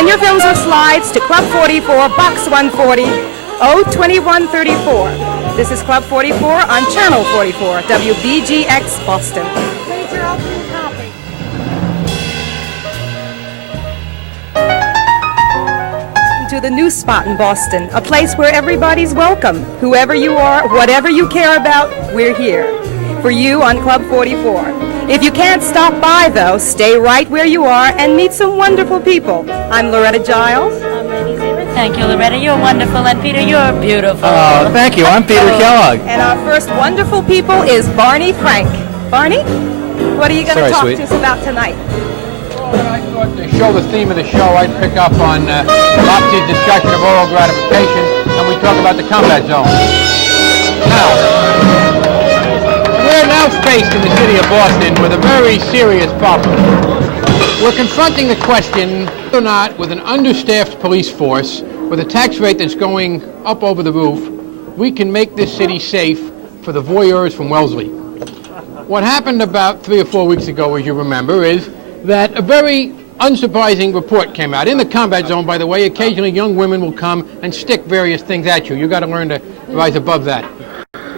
Send your films or slides to Club 44, Box 140, 02134. This is Club 44 on Channel 44, WBGX Boston. Here's your opening copy. To the new spot in Boston, a place where everybody's welcome. Whoever you are, whatever you care about, we're here for you on Club 44. If you can't stop by, though, stay right where you are and meet some wonderful people. I'm Loretta Giles. I'm Lady Zimmer. Thank you, Loretta. You're wonderful. And Peter, you're beautiful. Oh, thank you. I'm Peter Kellogg. And our first wonderful people is Barney Frank. Barney, what are you going to talk to us about tonight? Well, I thought to show the theme of the show, I'd pick up on Lopsy's discussion of oral gratification, and we talk about the combat zone. Now, we're now faced in the city of Boston with a very serious problem. We're confronting the question whether or not, with an understaffed police force, with a tax rate that's going up over the roof, we can make this city safe for the voyeurs from Wellesley. What happened about 3 or 4 weeks ago, as you remember, is that a very unsurprising report came out. In the combat zone, by the way, occasionally young women will come and stick various things at you. You've got to learn to rise above that.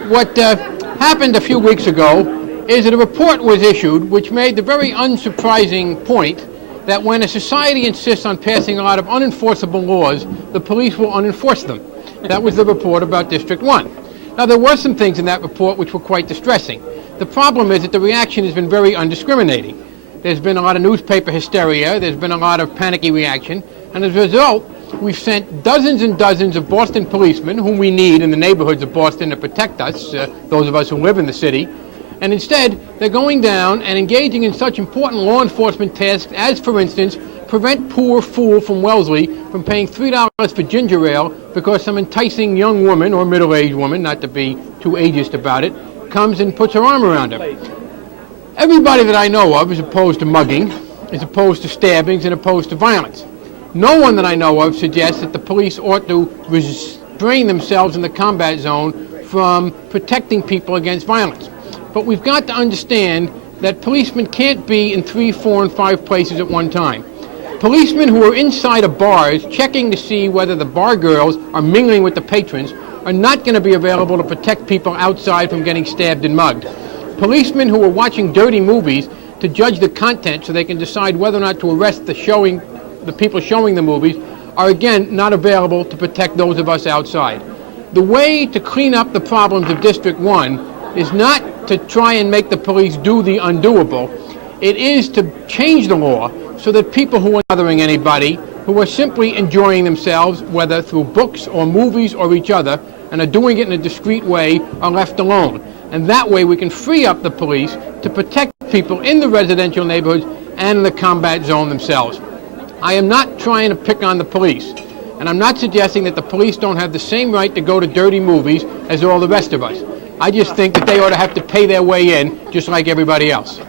What happened a few weeks ago is that a report was issued which made the very unsurprising point that when a society insists on passing a lot of unenforceable laws, the police will unenforce them. That was the report about District 1. Now, there were some things in that report which were quite distressing. The problem is that the reaction has been very undiscriminating. There's been a lot of newspaper hysteria, there's been a lot of panicky reaction, and as a result, we've sent dozens and dozens of Boston policemen, whom we need in the neighborhoods of Boston to protect us, those of us who live in the city, and instead, they're going down and engaging in such important law enforcement tasks as, for instance, prevent poor fool from Wellesley from paying $3 for ginger ale because some enticing young woman, or middle-aged woman, not to be too ageist about it, comes and puts her arm around her. Everybody that I know of is opposed to mugging, is opposed to stabbings, and opposed to violence. No one that I know of suggests that the police ought to restrain themselves in the combat zone from protecting people against violence. But we've got to understand that policemen can't be in 3, 4, and 5 places at one time. Policemen who are inside of bars checking to see whether the bar girls are mingling with the patrons are not going to be available to protect people outside from getting stabbed and mugged. Policemen who are watching dirty movies to judge the content so they can decide whether or not to arrest the people showing the movies are again not available to protect those of us outside. The way to clean up the problems of District 1 is not to try and make the police do the undoable. It is to change the law so that people who are bothering anybody, who are simply enjoying themselves, whether through books or movies or each other, and are doing it in a discreet way, are left alone. And that way we can free up the police to protect people in the residential neighborhoods and in the combat zone themselves. I am not trying to pick on the police, and I'm not suggesting that the police don't have the same right to go to dirty movies as all the rest of us. I just think that they ought to have to pay their way in, just like everybody else.